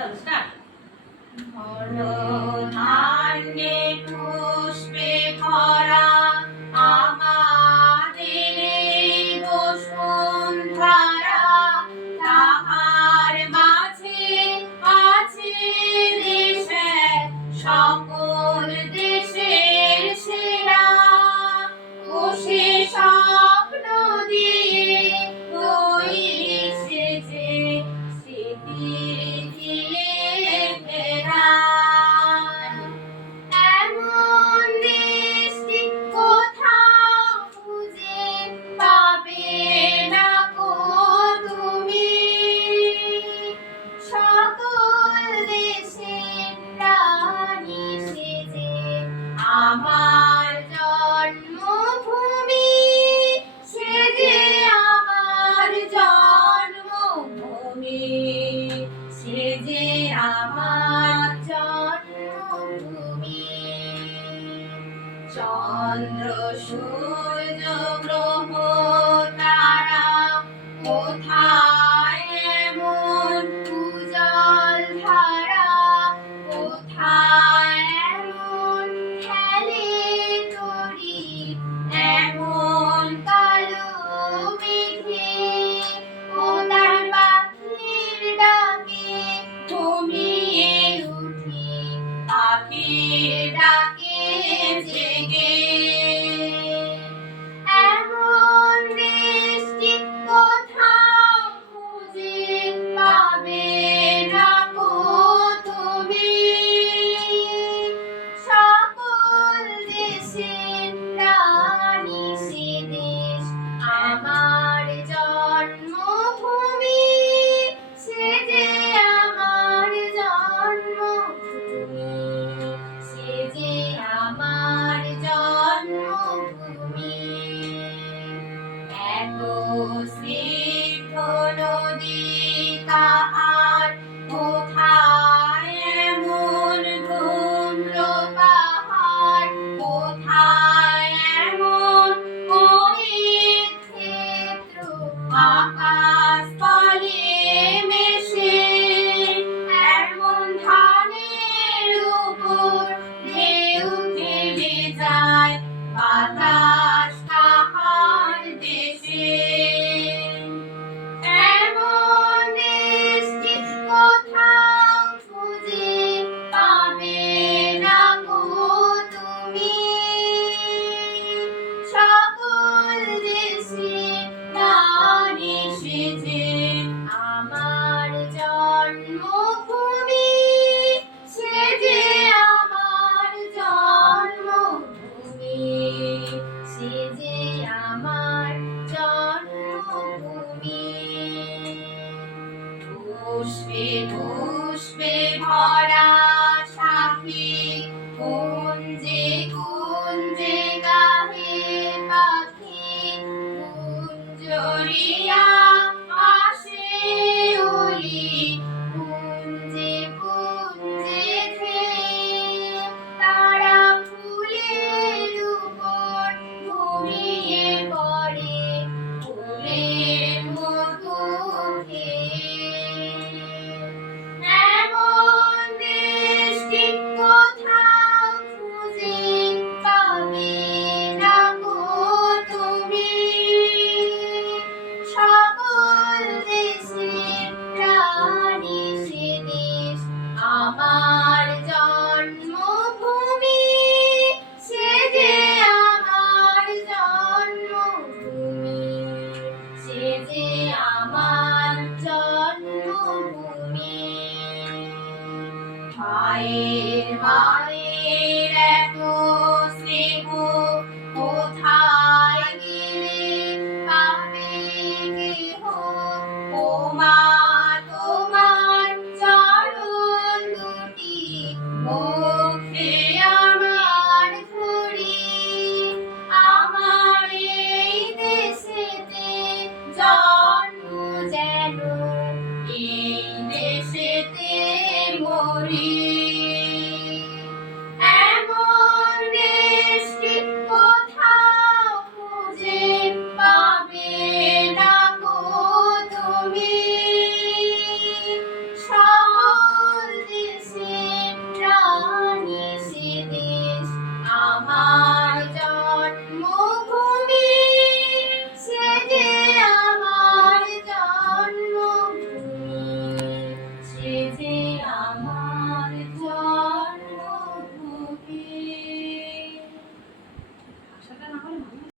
চলো স্টার্ট। ঘন ধান্যে পুষ্পে ভরা আমাদের এই বসুন্ধরা, তাহার মাঝে আছে দেশের সকল দেশের সেরা। বসে স্বপ্ন দিয়ে বইছে যে স্মৃতির ঢিলে ফেরা। এমন দেশটি কোথাও খুঁজে পাবে না গো তুমি। সকল দেশের রানী সেজে আমার জন্মভূমি, সেজে আমার জন্মভূমি, সেজে আমার জন্মভূমি। চন্দ্র সূর্য গ্রহ তারা কোথায় এমন উজ্জ্বল ধারা, কোথায় এমন খেলে তরি, এমন কালো মেঘে কোথায় পাখির ডাকে ঘুমিয়ে উঠি, পাখির ডাকে জেগে। এমন দেশটি কোথাও খুঁজে পাবে না গো তুমি। সকল দেশের রানী সে দেশ আমার জন্মভূমি, সেজে আমার জন্মভূমি, সেজে আমার জন্মভূমি। এত স্নিগ্ধ নদী তাহার, কোথায় এমন ধূম্র পাহাড়, কোথায় এমন হরিত ক্ষেত্র আকাশ তলে মেশে, এমন ধানের উপর ঢেউ খেলে যায় বাতাস তাহার দেশে। এমন দেশটি কোথাও খুঁজে পাবে না গো তুমি। সকল দেশের রানী সেজে আমার জন্মভূমি, সেজে আমার জন্মভূমি, সেজে আমার জন্মভূমি। পুষ্পে পুষ্পে ভরা সাথী, কুঞ্জে কুঞ্জে গাহে পাখি, কুঞ্জরিয়া আসে ওলি, কুঞ্জে কুঞ্জে ধেয়ে তারা ফুলের উপর ঘুমিয়ে পড়ে, ফুলের মধু খেয়ে। এমন দেশটি কোথাও খুঁজে পাবে না গো তুমি। সকল দেশের রানী সে দেশ আমার জন্মভূমি, সেজে আমার জন্মভূমি, সেজে আমার জন্মভূমি। মায়ের মায়ের এত স্নেহ কোথায় গেলে পাবে কেহ, ও মা তোমার চরণ দুটি মুখে আমার ধরি। আমার এই দেশেতে জন্ম যেন এই দেশেতে মরি। এমন দেশটি কোথাও খুঁজে পাবে না গো তুমি। সকল আমার